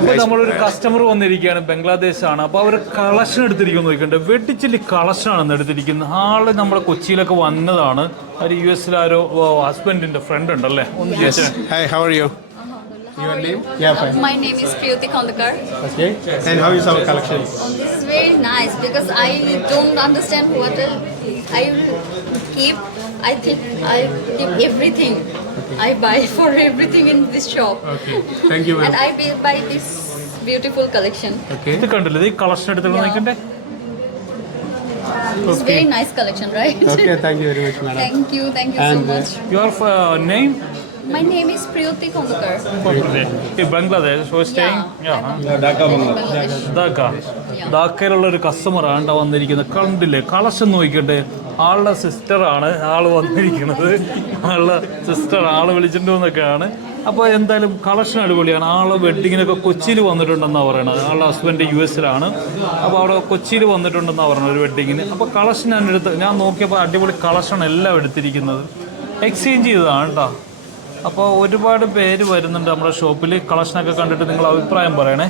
അപ്പോൾ നമ്മളൊരു കസ്റ്റമർ വന്നിരിക്കുകയാണ്, ബംഗ്ലാദേശാണ്. അപ്പോൾ അവർ കളക്ഷൻ എടുത്തിരിക്കുന്നു നോക്കണ്ടേ, വെട്ടിച്ചില്ലി കളക്ഷനാണ് എടുത്തിരിക്കുന്നത്. ആള് നമ്മുടെ കൊച്ചിയിലൊക്കെ വന്നതാണ്. ഒരു US ആരോ ഹസ്ബൻഡിന്റെ ഫ്രണ്ട് ഉണ്ടല്ലേ, ഒന്ന് ചോദിച്ചേ. Hi, how are you? Your name? Yeah, fine. My name is Priyoti Kondakar. Okay. And how is our collection? This is very nice because I don't understand what I will keep. I think I keep everything. Okay. I buy for everything in this shop. Okay. Thank you, ma'am. And I buy this beautiful collection. Okay. ഇത് കണ്ടില്ലേ, ഈ collection എടുത്തിട്ട് നോക്കണ്ടേ. It's very nice collection, right? Okay, thank you very much, madam. Thank you And, so much. Your name? My name is Priyoti Kondakar. In Bangladesh, so staying? ധാക്കയിലുള്ള ഒരു കസ്റ്റമറാണ് വന്നിരിക്കുന്നത്. കണ്ടില്ലേ collection നോക്കിക്കട്ടെ. ആളുടെ സിസ്റ്ററാണ് ആള് വന്നിരിക്കുന്നത്. ആളുടെ സിസ്റ്റർ ആള് വിളിച്ചിട്ട് വന്നൊക്കെയാണ്. അപ്പോൾ എന്തായാലും കളക്ഷൻ അടിപൊളിയാണ്. ആള് വെഡ്ഡിങ്ങിനൊക്കെ കൊച്ചിയിൽ വന്നിട്ടുണ്ടെന്നാണ് പറയണത്. ആളുടെ ഹസ്ബൻഡ് US-ലാണ്. അപ്പോൾ അവിടെ കൊച്ചിയിൽ വന്നിട്ടുണ്ടെന്നാണ് പറയുന്നത് ഒരു വെഡ്ഡിങ്ങിന്. അപ്പോൾ കളക്ഷൻ ഞാൻ നോക്കിയപ്പോൾ അടിപൊളി കളക്ഷൻ എല്ലാം എടുത്തിരിക്കുന്നത്. എക്സ്ചേഞ്ച് ചെയ്തതാണ് കേട്ടോ. അപ്പോൾ ഒരുപാട് പേര് വരുന്നുണ്ട് നമ്മുടെ ഷോപ്പിൽ. കളക്ഷനൊക്കെ കണ്ടിട്ട് നിങ്ങൾ അഭിപ്രായം പറയണേ.